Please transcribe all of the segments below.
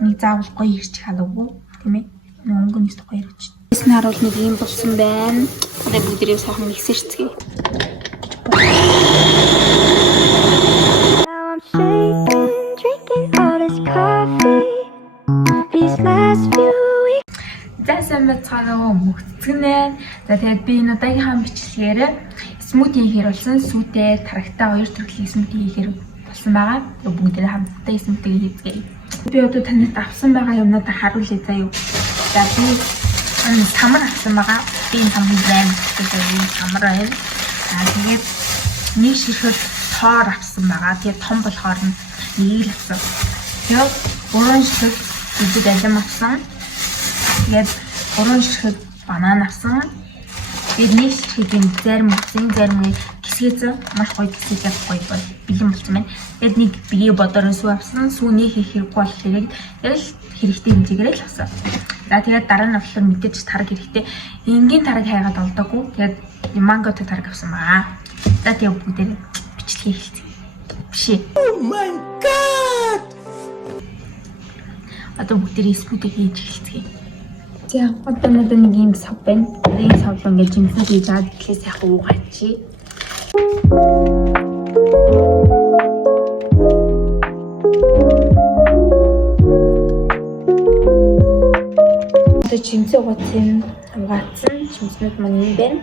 Нэг заавал гоё ирчих халуугүй тийм ээ. Өнгөний өстө гоё ирчих. Эсний харуул нэг юм болсон байна. Одоо бүгдээ сайхан миксэрцгээе. Засан бацгаагаа мөхцгнэ. За тэгээд би энэ удаагийнхаа бичлэгээр смути хийхээр болсон сүйтэй тарагтай хоёр төрлийн смути хийхээр болсон байгаа. Тэгээд бүгдээ хамтдаа смути хийцгээе. Би одоо танад авсан байгаа юмнуудаа харуулъя заяа. За би самар авсан байгаа. Би энэ самар займ гэдэг самар байна. Тэгээд нэг ширхэг тоор авсан байгаа. Тэгээд том болохоор нэг л авсан. Тэгээд гурван ширхэг бүдэг алим авсан. Тэгээд гурван ширхэг банан авсан. Тэгээд нэг ширхэг зарим хэсгээзэн маш гоё хэсгээд гоё бэлэн болсон байна. Тэгээд нэг бие бодорын сүү авсан. Сүүний хийх хэрэггүй болохоор яг л хэрэгтэй хэмжээгээр л авсан. За тэгээд дараа нь болохоор мэдээж тараг хэрэгтэй. Энгийн тараг хайгаад олдоогүй. Тэгээд манготой тараг авсан байгаа. За тэгээд бүгдээ бичлэгээ хэлцгээе. Бишээ. Oh my god. Одоо бүгдээ смути хийж хэлцгээе. За одоо надад нэг юм сав байна. Энэ савлаа ингэж жимсэн хийж аваад тэгэхээр сайхан уугаачих. Одоо жимсэн угаацсан жимснүүд маань юм байна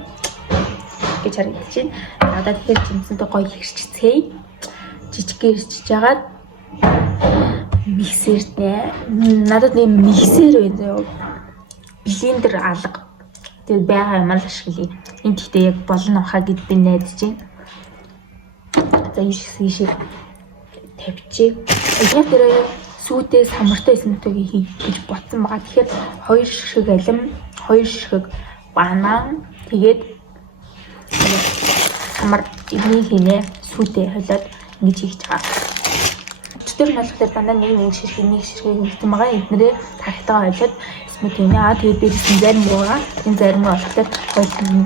гэж харагдаж байна. Одоо тэгэхээр жимсэндээ гоё хэрчцгээе. Жижиггээр хэрчиж агаад миксертэй. Надад нэг миксер байна заяа. Блендер алга. Тэгээд байгаа юм л ашиглая. Энд гэхдээ яг болно хаа гэд би найдаж байна. За ийшээ тавьчих. Яг тэр сүйтэй самартай смутигийн хийх гэж ботсон байгаа. Тэгэхээр 2 ширхэг алим, 2 ширхэг банан тэгээд самар энийг хийнэ сүйтэй холиод ингэж хийж байгаа. Өчтөр нь болохоор дандаа нэг ширхэг хийсэн байгаа. Эднэрээ тагтайгаа холиод смути хийнэ. Тэгээд би зарим байгаа. Энэ зарим нь болохоор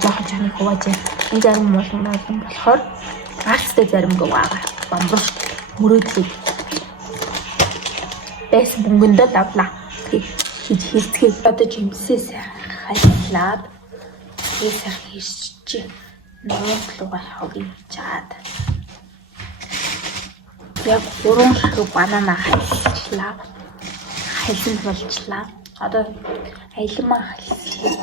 жоохон чаныг хувааж байна. Энэ зарим нь болохоор арцтай зарим байгаа. Бамбууш мөрөөдлөг бэс бүнгөндөө давлаа. Хийж хийцгээе. Одоо жимсээ хайрлаад хийсэх хийсчих. Нуудлуугаа хавыг чаад. Яг 3 ширхэг банана хайрлаа. Хайсан болчлаа. Одоо аялмаа хайрлаа.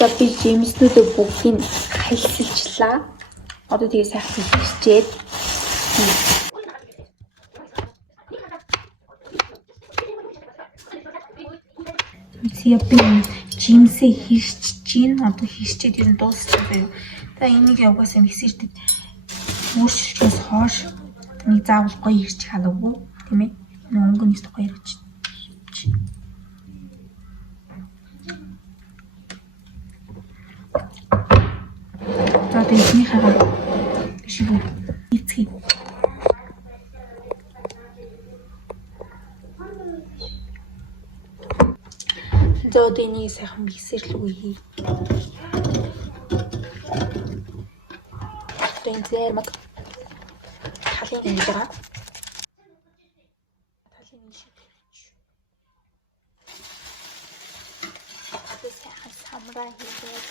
За би жимснүүдээ бүгдийг хайлсалчлаа. Одоо тэгээ сайхан хийчээд би жимсээ хийчих чинь одоо хийчээд ер нь дуусчих байв. За энийг явгаасаа миксертэй өөрчлөхөөс хойш нэг заавал гоё ирчих халуугүй тийм ээ. Өнгөний өстө гоё ирчих. За тэний хагаа шивүү эцгий. За тэний сайхан миксерлгүй хий. Тэн зэмэг талын хийж байгаа. Талын шиг. Тэс сайхан самраа хийгээд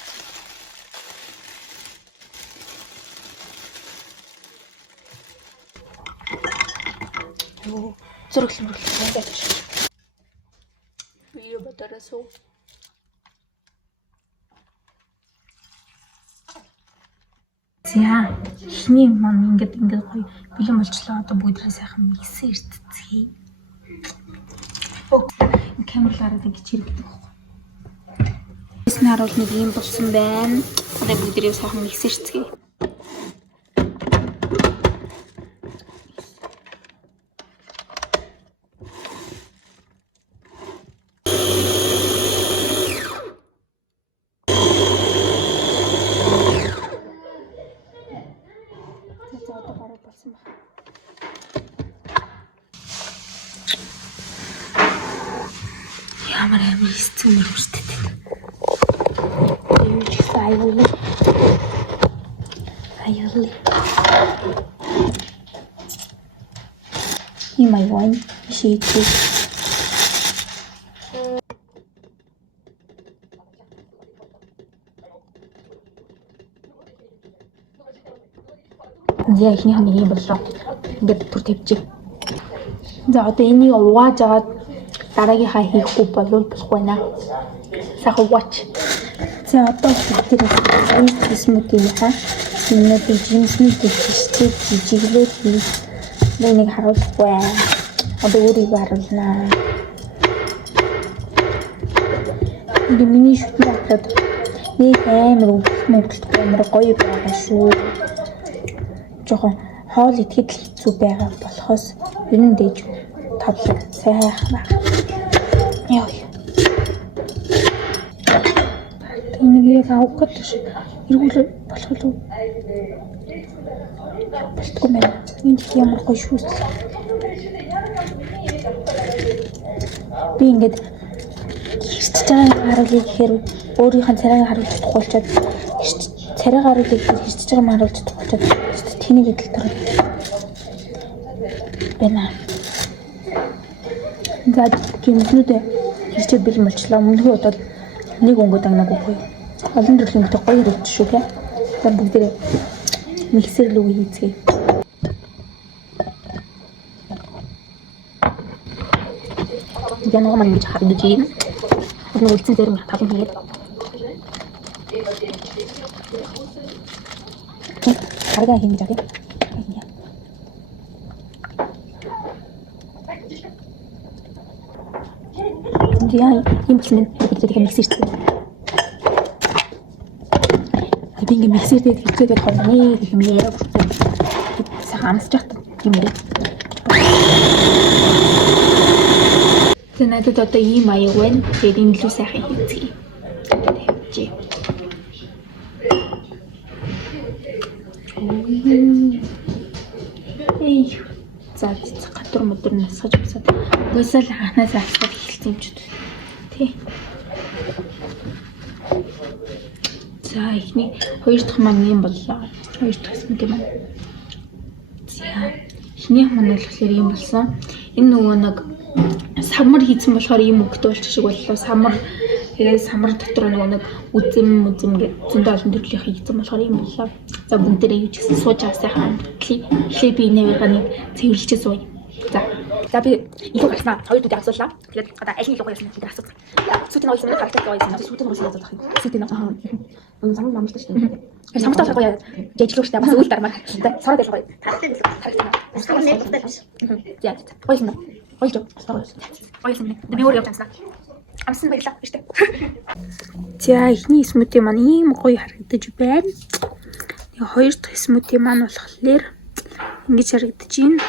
зөрөглөмөрлөө ингэж видео бодоросоо зя ихний маань ингэж гоё бэлэн болчлоо. Одоо бүгдээ сайхан миксер ирцгээе. Камераараа ингэж хэрэгдэг байхгүй. Эсний харуул нэг юм болсон байна. Одоо бүгдээ сайхан миксер ирцгээе. За одоо бараг болсон байна. Ямар амар хэцүү мөрөштэй. Юу ч аюул. Ийм аюул шийдээ. Яа ихний хань юм боллоо. Ингээд түр тавьчих. За одоо энийг угааж агаад дараагийнхаа хийхгүй болвол болохгүй наа. Сайхан угаач. За одоо тэр смути хаа энэ жимсний дэвштэй жижиглээд нэг харуулахгүй. Одоо өөрийгөө харуулнаа. Миний шүтний хатад нэг амар өвдөлттэй амар гоё байгаа шүү. Жохон хоол идэхэд л хэцүү байгаа болохоос ер нь дэж тавлаа сайхан байна. Яа. Энийг авах гэж эргүүл болох уу? Болтгүй мэн. Энд ямар гоё шүүс. Би ингээд хэрчж байгаа харуулъя гэхээр өөрийнхөө царайг харуулж тухайлчаад царайг харуулъя гэхээр хэрчж байгаа юм харуулж тухайлчаад тэнийг идэл төр. Бэнэ. За гимснүүд хэрчээд бэлэн болчлаа. Өмнөхөө удаад нэг өнгөд агнаагүй. Олон төрлийн гэдэг гоё хэрэгч шүү те. За бүгдээ миксер рүү хийцгээе. Янаа маань ингэж хадаж ийм. Нэг үлдсэн зэрэг таван хийгээд. Харгаа хийж байгаа. Яа, юм чинь бид миксер хийх. Би ингээ миксертэй хийгээд хавны юм яриа бүртээ. Сайхан амсаж чадсан юм ярив. За надад одоо ийм аяг байна. Тэгээд энэ илүү сайхан хийцгээе. Тавьчих. Эй. За гадар мөдөр насгаж босоод. Гойсол анханаас асуух эхэлсэн юм ч үү. Тий. За ихний хоёр дахь маань юм боллоо. Хоёр дахь смути маань. За ихнийх маань болохоор юм болсон. Энэ нөгөө нэг самар хийсэн болохоор юм өгтөө болчих шиг боллоо. Самар тэгээд самар дотор нөгөө нэг үзэм гэдэг зөндөө олон төрлийн хийсэн болохоор юм боллоо. За бүгдээрээ юу ч гэсэн сууж авсайхан эхлээ би энэвэргээ нэг цэвэрлжээ сууя. За би илүү гарснаа. Хоёр дүүдийг асуулаа. Тэгээд одоо аль нь илүү гоё юм гэдэг асуух. Сүүтийн гоё юм уу? Харагдах гоё юм уу? Сүүтийн гоё юм асуух юм. Сүүтийн аа. Самар намжтай шүү дээ. Самартай болох гоё. Жижиглүүштэй бас үйл дармаар. За сороод байх гоё. Харагдана. Асуух нэг л биш. За гоё юм. Гоё жоо. Гоё юм. Би өөр явж амснаа. Амсан баялаа шүү дээ. За ихний смути маань ийм гоё харагдаж байна. Тэгээ хоёр дахь смути маань болохоор ингэж харагдаж байна.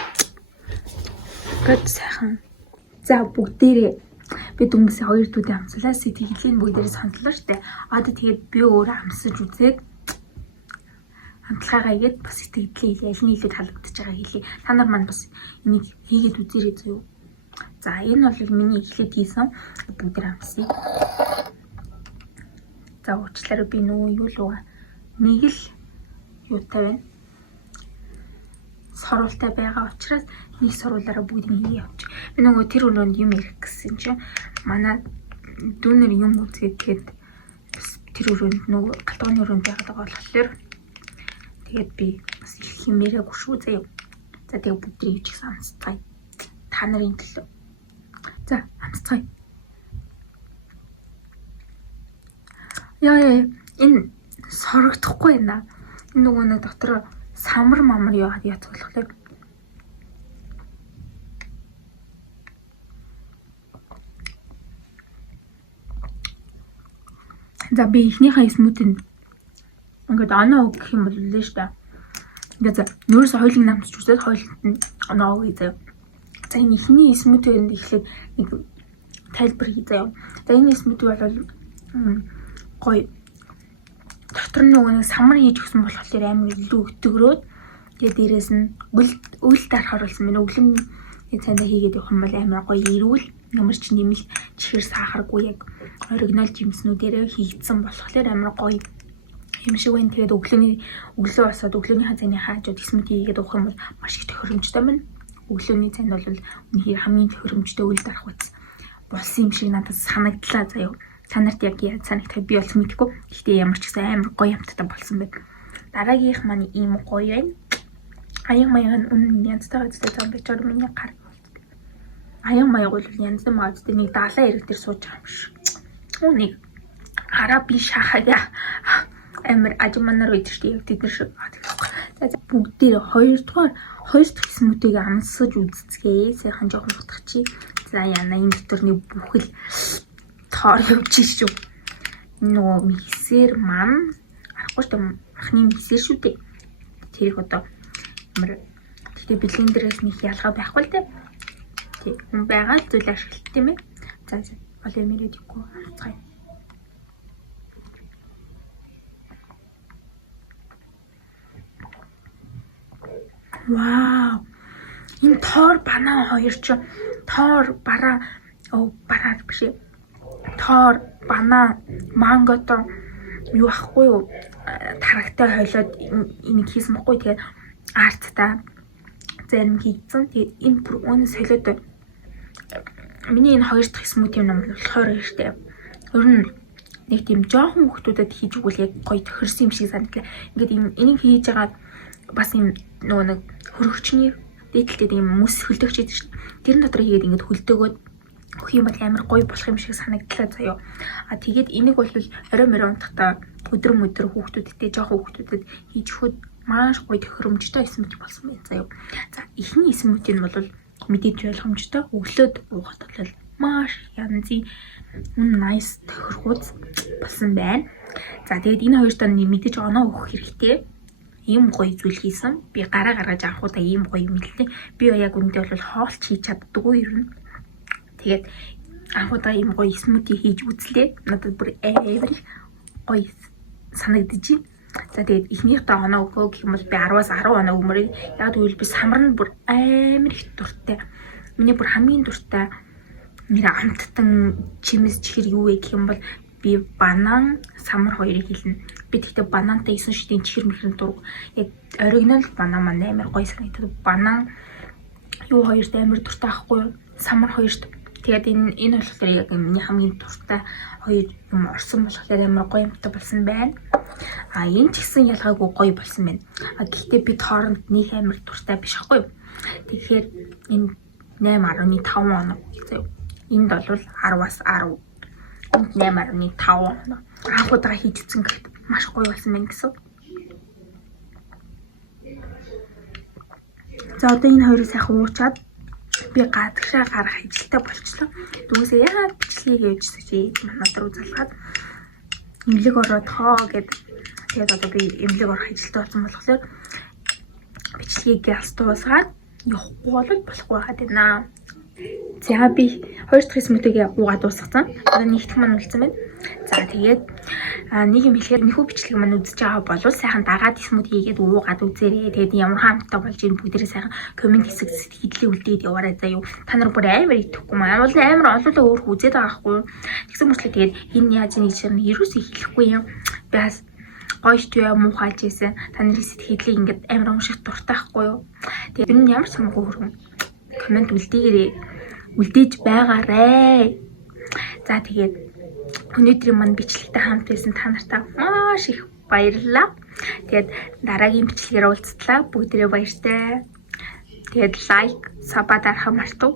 Гэт сайхан. За бүгдээрээ би дүнгийн хоёр дүүдээ амслаа. Сэтгэлийн бүгдээрээ сандлаа штэ. Одоо тэгээд би өөрөө амсаж үзээд хамтлагаагаа игээд бас сэтгэлийн аль нь илүү таалагдж байгаа хэлий. Та нар маань бас энийг хийгээд үзээрэй зөө. За энэ бол миний эхлээд хийсэн бүгдээр амсъя. За уучлаарай би нөгөө юу луга нэг л юутай байна. Сорултай байгаа учраас нэг соруулаараа бүгдийг хийе явууч. Би нөгөө тэр өнөөнд юм ярих гэсэн чинь манай дүүнер юм үзгээд тэгээд тэр өрөөнд нөгөө галтгооны өрөөнд байгаа болохоор тэгээд би бас их хэмээрээгүй шүү заяа. За тэгээд бүгдийг юу ч гэсэн амсцгаая. Та нарын төлөө. За амсцгаая. Яа энэ сорогдохгүй байна. Энэ нөгөө нэг дотор самар мамар яагаад яц болохоор за би ихнийхээ смутинд ингээд оноо өгөх юм бол лээ штэ. Ингээд за нөөс хойлыг намсч үзээд хойлд нь оноо өгье заяа. За энэ ихний смутинд ихлээр нэг тайлбар хий заяа. За энэ смути бол гоё дотор нь нөгөө нэг самар хийж өгсөн болохоор амар илүү өтгөрөөд Тэгээд дээрээс нь үйл дарахаар болсон минь өглөөний цайндаа хийгээд явах юм бол амар гоё ирүүл ямар ч нэмэл чихэр сахаргүй яг оригинал жимснүүдээр хийгдсэн болохоор амар гоё юм шиг байна. Тэгээд өглөө босоод өглөөнийхөө цайны хаажууд смути хийгээд уух юм бол маш их тохиромжтой байна. Өглөөний цайнд бол үнэхээр хамгийн тохиромжтой үйл дарах үс болсон юм шиг надад санагдлаа заяа. Та нарт яг яаж санагдах би бол мэдэхгүй. Гэхдээ ямар ч гэсэн амар гоё амттай болсон байна. Дараагийнх маань ийм гоё байна. Аян маяг нь янзтай зам бичээр миний гар. Аян маяг бол янзтай маадтай нэг даалаа ирэг дээр сууж байгаа юм шиг. Нэг хараа би шахага амар ажманаар үйдэж тийм тэд нар шиг. Бүгдээ хоёр дахь смутыг амсаж үзцгээе. Сайхан жоохон утгачих. За яна энэ дотор нэг бүхэл тоор явж шүү. Нөгөө миксер маань арахгүй ч анхны миксер шүү дээ. Тэрийг одоо тэгтээ блендерээс нэг ялгаа байхгүй л дээ. Тэг. Байгаа л зүйл ашиглалт тийм ээ. За олон мэрээд ихгүй хацгаая. Вау. Энэ тоор банаа хоёр ч тоор бараа биш. Тоор банаа мангото юу ахгүй юу? Тарагтай хойлоод энийг хийсэн баггүй. Тэгээд арттай зарим хийцэн. Тэгээд энэ бүр өнө солиод миний энэ хоёр дахь смути юм болохоор ихтэй. Ер нь нэг тийм жоохон хүмүүстэд хийж өгвөл яг гоё тохирсон юм шиг санагдлаа. Ингээд энийг хийж байгаа бас юм нөгөө нэг хөрөгчний дээдэлтэй юм мөс хөлдөгч гэдэг чинь тэрэн дотор хийгээд ингээд хөлдөөгөөд өгөх юм бол амар гоё болох юм шиг санагдлаа заяа. Тэгээд энийг бол орой унтахтаа өдөр хүүхдүүдтэй жоохон хүүхдүүдэд хийж өгөхөд маш гоё тохиромжтой смути болсон байна заяа. За эхний смути нь бол мэдээж ойлгомжтой өглөөд уугаад бол маш янзын nice тохирхууц болсон байна. За тэгээд энэ хоёр тань мэдээж оноо өгөх хэрэгтэй. Ийм гоё зүйл хийсэн. Би гараа гаргаж авахудаа ийм гоё юм л дээ. Би яг үндэ бол хоолч хийж чаддаггүй юм. Тэгээд анхудаа ийм гоё смути хийж үзлээ. Надад бүр амар гоё санагдаж байна. За тэгээд эхнийхээ оноо өгөө гэх юм бол би 10-аас 10 оноо өгмөрөө. Яг тэгвэл би самар нь бүр амар их дуртай. Миний бүр хамгийн дуртай нэр амттан чимэс чихэр юу вэ гэх юм бол би банан самар хоёрыг хэлнэ. Би тэгтээ банантай исэн шидийн чихэр мэхрэн дург. Яг оригинал банан маань амар гоё санагдав. Банан юу хоёрт амар дуртай ахгүй юу? Самар хоёрт. Тэгээд энэ болохоор яг миний хамгийн дуртай хоёр юм орсон болохоор амар гоё юмтай болсон байна. Энэ ч гэсэн ялгаагүй гоё болсон байна. Гэхдээ би тооронд нэг амар дуртай биш ахгүй юу? Тэгэхээр энэ 8.5 оноо заяа. Энд бол 10-аас 10. 8.5 анхудаа хийж үзсэн гэхэд маш гоё болсон байна гэсэн. За одоо энэ хоёрыг сайхан уучаад би гадагшаа гарах ажилтаа болчлоо. Түүнээсээ яагаад бичлэгийг явуулчихсан чи манайдар үзэлгээд эмнэлэг ороод хоо гэдэг. Тэгээд одоо би эмнэлэг орох ажилтаа болсон болохоор бичлэгийг газ дуусгаад явахгүй болохгүй байгаад байна. За би хоёр дахь смутыг уугаад дуусгасан. Одоо нэгдэх маань үлдсэн байна. За тэгээд нэг юм хэлэхээр нөхөө бичлэг маань үзэж байгаа бол сайхан дагаад смут хийгээд уугаад үзээрэй. Тэгээд ямар хаамттай болж ийн бүгдээрээ сайхан комент хэсэгт сэтгэлээ үлдээд яваарай заа юу. Та нар бүр амар итгэхгүй маа. Амар олоолаа өөр үзээд байгаа хгүй. Тэгсэн мөрчлөө тэгээд энэ яаж нэг чинь ерөөсөө хэлэхгүй юм. Би бас гойш төө муухайж ийсэн. Та нарын сэтгэлийг ингээд амар унших дуртай байхгүй юу. Тэгээд энэ ямар ч хамаагүй хөргөн комент үлдээж байгаарэ. За тэгээд өнөөдрийн мань бичлэгтэй хамт байсан та нартай маш их баярлалаа. Тэгээд дараагийн бичлэгээр уулзтлаа. Бүгдээрээ баяртай. Тэгээд лайк, саба дарахаа мартав.